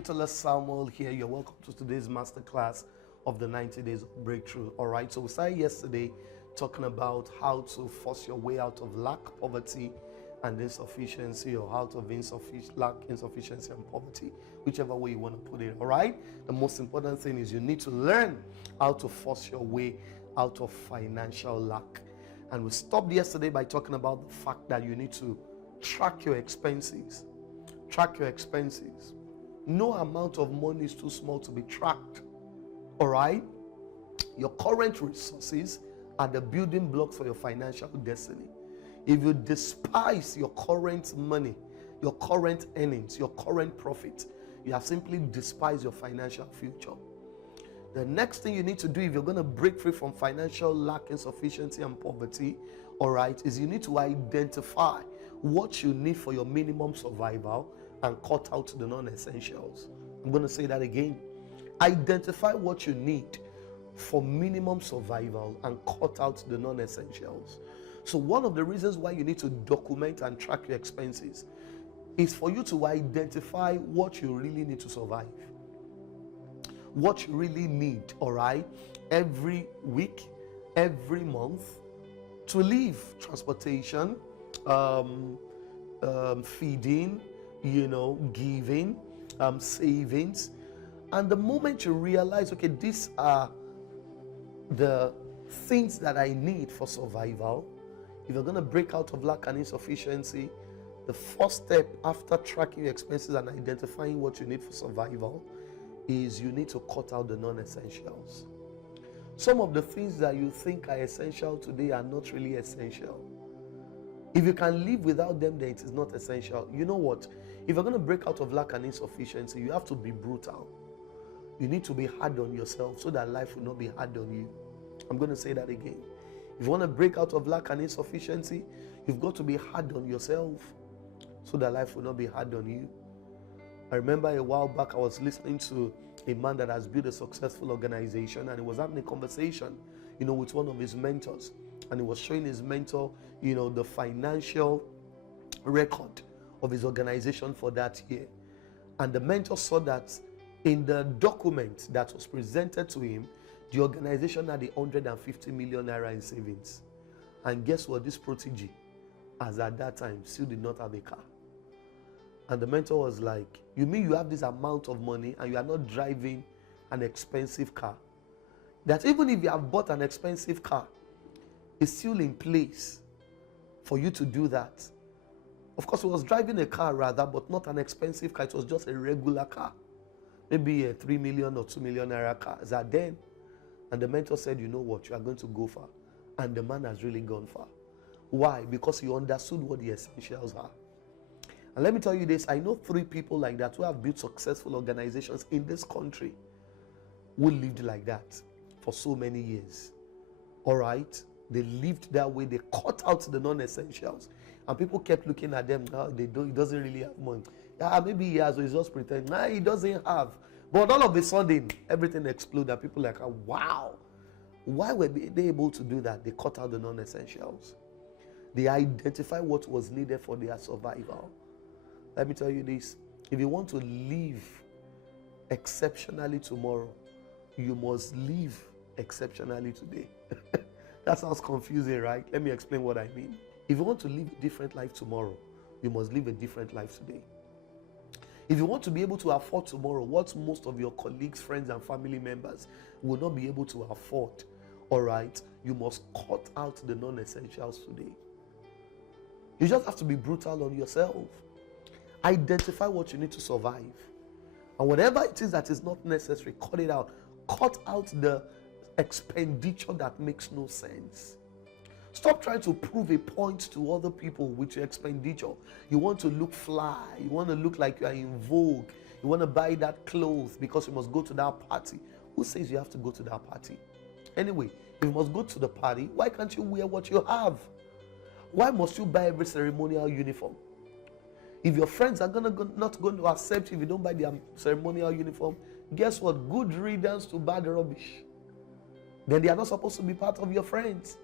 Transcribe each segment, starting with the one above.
Akintola Samuel here. You're welcome to today's masterclass of the 90 days of breakthrough. All right, so we started yesterday talking about how to force your way out of lack, poverty, and insufficiency, or out of lack, insufficiency, and poverty, whichever way you want to put it. All right, the most important thing is you need to learn how to force your way out of financial lack. And we stopped yesterday by talking about the fact that you need to track your expenses. Track your expenses. No amount of money is too small to be tracked. All right? Your current resources are the building blocks for your financial destiny. If you despise your current money, your current earnings, your current profit, you have simply despised your financial future. The next thing you need to do if you're going to break free from financial lack, insufficiency, and poverty, all right, is you need to identify what you need for your minimum survival and cut out the non-essentials. I'm going to say that again. Identify what you need for minimum survival and cut out the non-essentials. So one of the reasons why you need to document and track your expenses is for you to identify what you really need to survive. What you really need, all right, every week, every month to live. Transportation, feeding, giving, savings. And the moment you realize, okay, these are the things that I need for survival, if you're going to break out of lack and insufficiency, the first step after tracking your expenses and identifying what you need for survival is you need to cut out the non-essentials. Some of the things that you think are essential today are not really essential. If you can live without them, then it is not essential. You know what? If you're going to break out of lack and insufficiency, you have to be brutal. You need to be hard on yourself so that life will not be hard on you. I'm going to say that again. If you want to break out of lack and insufficiency, you've got to be hard on yourself so that life will not be hard on you. I remember a while back I was listening to a man that has built a successful organization, and he was having a conversation, with one of his mentors, and he was showing his mentor, the financial record of his organization for that year. And the mentor saw that in the document that was presented to him, the organization had 150 million naira in savings. And guess what? This protege, as at that time, still did not have a car. And the mentor was like, you mean you have this amount of money and you are not driving an expensive car? That even if you have bought an expensive car, it's still in place for you to do that. Of course, he was driving a car rather, but not an expensive car. It was just a regular car. Maybe a 3 million or 2 million naira car. Is that then? And the mentor said, you know what, you are going to go far. And the man has really gone far. Why? Because he understood what the essentials are. And let me tell you this, I know 3 people like that who have built successful organizations in this country who lived like that for so many years. All right? They lived that way. They cut out the non-essentials. And people kept looking at them. He doesn't really have money. Yeah, maybe he has, so he's just pretending. Nah, he doesn't have. But all of a sudden, everything exploded. And people are like, wow. Why were they able to do that? They cut out the non-essentials. They identified what was needed for their survival. Let me tell you this. If you want to live exceptionally tomorrow, you must live exceptionally today. That sounds confusing, right? Let me explain what I mean. If you want to live a different life tomorrow, you must live a different life today. If you want to be able to afford tomorrow what most of your colleagues, friends, and family members will not be able to afford, all right, you must cut out the non-essentials today. You just have to be brutal on yourself. Identify what you need to survive. And whatever it is that is not necessary, cut it out. Cut out the expenditure that makes no sense. Stop trying to prove a point to other people with your expenditure. You want to look fly. You want to look like you are in vogue. You want to buy that clothes because you must go to that party. Who says you have to go to that party? Anyway, if you must go to the party, why can't you wear what you have? Why must you buy every ceremonial uniform? If your friends are not going to accept you if you don't buy their ceremonial uniform, guess what? Good riddance to bad rubbish. Then they are not supposed to be part of your friends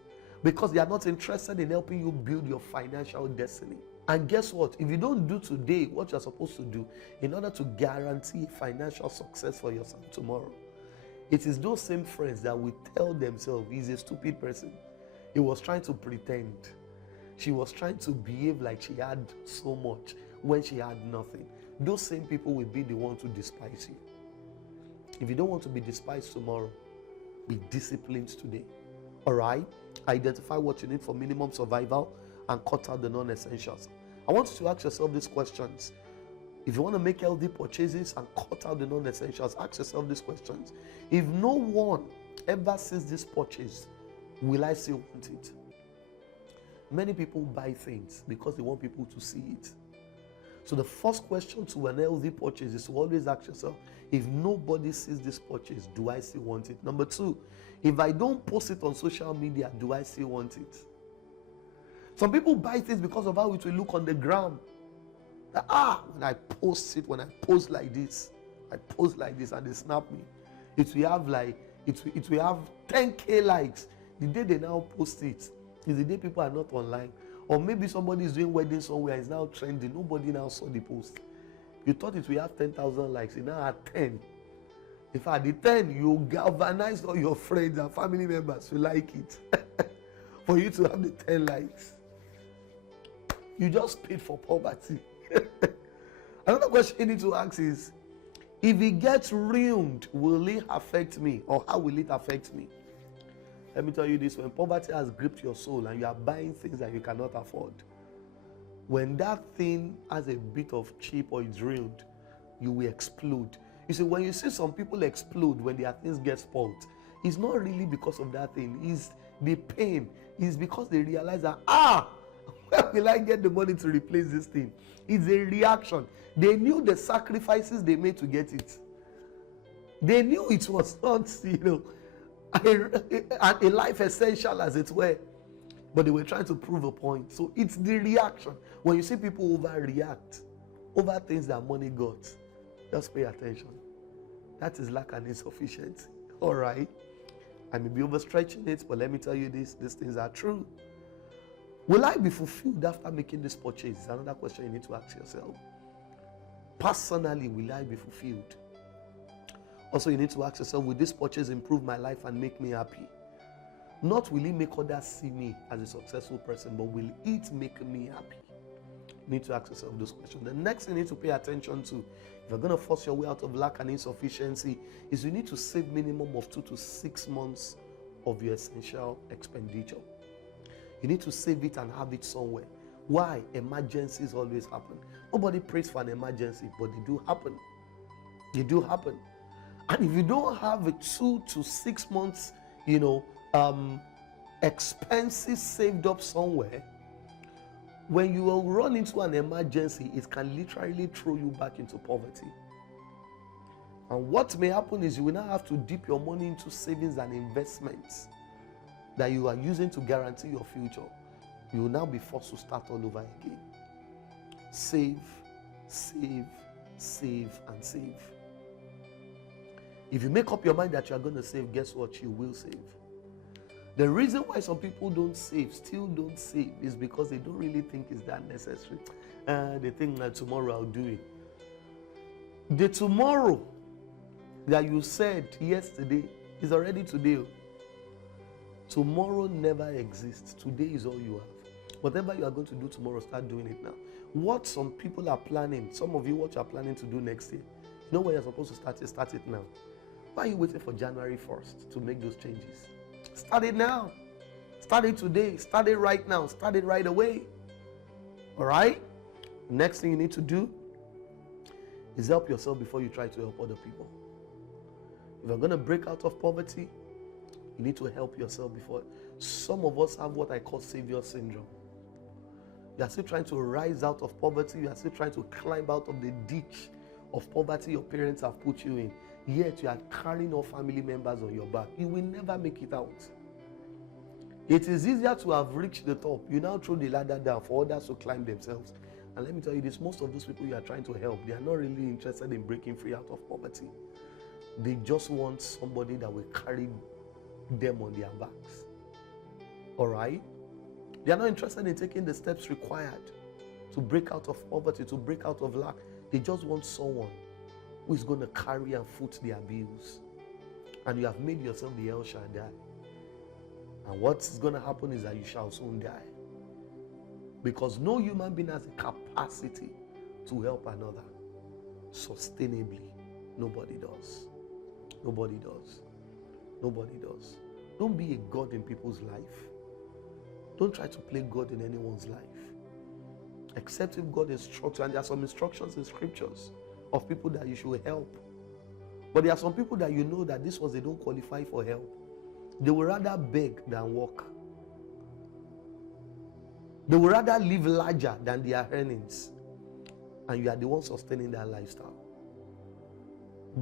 because they are not interested in helping you build your financial destiny. And guess what? If you don't do today what you're supposed to do in order to guarantee financial success for yourself tomorrow, it is those same friends that will tell themselves he's a stupid person. He was trying to pretend. She was trying to behave like she had so much when she had nothing. Those same people will be the ones to despise you. If you don't want to be despised tomorrow, be disciplined today. All right? Identify what you need for minimum survival and cut out the non-essentials. I want you to ask yourself these questions. If you want to make healthy purchases and cut out the non-essentials, ask yourself these questions. If no one ever sees this purchase, will I still want it? Many people buy things because they want people to see it. So the first question to an healthy purchase is to always ask yourself, if nobody sees this purchase, do I still want it? Number two, if I don't post it on social media, do I still want it? Some people buy things because of how it will look on the ground. When I post it, when I post like this, and they snap me, it will have like, it will have 10K likes. The day they now post it is the day people are not online. Or maybe somebody is doing wedding somewhere, it's now trending. Nobody now saw the post. You thought it will have 10,000 likes, it now had 10. In fact, the 10, you galvanize all your friends and family members to like it. For you to have the 10 likes. You just paid for poverty. Another question you need to ask is, if it gets ruined, will it affect me? Or how will it affect me? Let me tell you this, when poverty has gripped your soul and you are buying things that you cannot afford, when that thing has a bit of chip or it's ruined, you will explode. You see, when you see some people explode when their things get spoiled, it's not really because of that thing. It's the pain. It's because they realize that, where will I get the money to replace this thing? It's a reaction. They knew the sacrifices they made to get it. They knew it was not, a life essential as it were, but they were trying to prove a point. So it's the reaction. When you see people overreact over things that money got, just pay attention. That is lack and insufficiency. All right? I may be overstretching it, but let me tell you this, these things are true. Will I be fulfilled after making this purchase? Is another question you need to ask yourself. Personally, will I be fulfilled? Also, you need to ask yourself, will this purchase improve my life and make me happy? Not will it make others see me as a successful person, but will it make me happy? You need to ask yourself those questions. The next thing you need to pay attention to, if you're going to force your way out of lack and insufficiency, is you need to save minimum of 2 to 6 months of your essential expenditure. You need to save it and have it somewhere. Why? Emergencies always happen. Nobody prays for an emergency, but they do happen. They do happen. And if you don't have a 2 to 6 months, expenses saved up somewhere, when you will run into an emergency, it can literally throw you back into poverty. And what may happen is you will now have to dip your money into savings and investments that you are using to guarantee your future. You will now be forced to start all over again. Save, save, save, and save. If you make up your mind that you are going to save, guess what? You will save. The reason why some people don't save, still don't save, is because they don't really think it's that necessary. They think that tomorrow I'll do it. The tomorrow that you said yesterday is already today. Tomorrow never exists. Today is all you have. Whatever you are going to do tomorrow, start doing it now. What some people are planning, some of you what you are planning to do next year, you know where you're supposed to start it, start it now. Why are you waiting for January 1st to make those changes? Start it now. Start it today. Start it right now. Start it right away. All right? Next thing you need to do is help yourself before you try to help other people. If you're going to break out of poverty, you need to help yourself before. Some of us have what I call savior syndrome. You are still trying to rise out of poverty. You are still trying to climb out of the ditch of poverty your parents have put you in. Yet you are carrying all family members on your back. You will never make it out. It is easier to have reached the top. You now throw the ladder down for others to climb themselves. And let me tell you this, most of those people you are trying to help, they are not really interested in breaking free out of poverty. They just want somebody that will carry them on their backs. All right? They are not interested in taking the steps required to break out of poverty, to break out of lack. They just want someone who is going to carry and foot the abuse. And you have made yourself the El Shaddai. And what's going to happen is that you shall soon die. Because no human being has the capacity to help another sustainably. Nobody does. Nobody does. Nobody does. Don't be a God in people's life. Don't try to play God in anyone's life. Except if God instructs you, and there are some instructions in scriptures of people that you should help. But there are some people that you know that this ones, they don't qualify for help. They would rather beg than work. They would rather live larger than their earnings. And you are the one sustaining that lifestyle.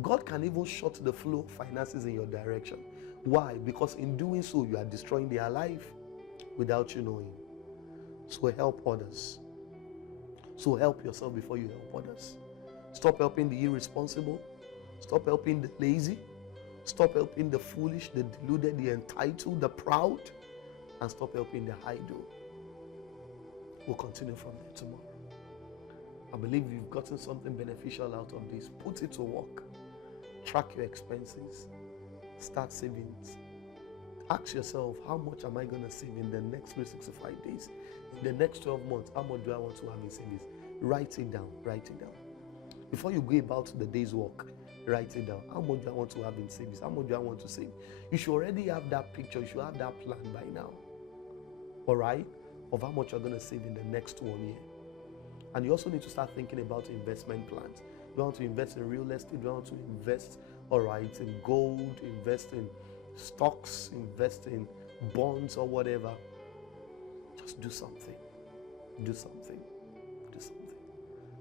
God can even shut the flow of finances in your direction. Why? Because in doing so, you are destroying their life without you knowing. So help others. So help yourself before you help others. Stop helping the irresponsible. Stop helping the lazy. Stop helping the foolish, the deluded, the entitled, the proud. And stop helping the idle. We'll continue from there tomorrow. I believe you've gotten something beneficial out of this. Put it to work. Track your expenses. Start savings. Ask yourself, how much am I going to save in the next 365 days? In the next 12 months, how much do I want to have in savings? Write it down. Write it down. Before you go about the day's work, write it down. How much do I want to have in savings? How much do I want to save? You should already have that picture. You should have that plan by now. All right? Of how much you're going to save in the next 1 year. And you also need to start thinking about investment plans. You want to invest in real estate, you want to invest, all right, in gold, invest in stocks, invest in bonds or whatever. Just do something. Do something. Do something.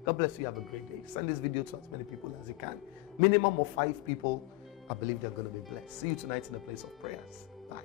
God bless you. Have a great day. Send this video to as many people as you can. Minimum of 5 people. I believe they're going to be blessed. See you tonight in the place of prayers. Bye.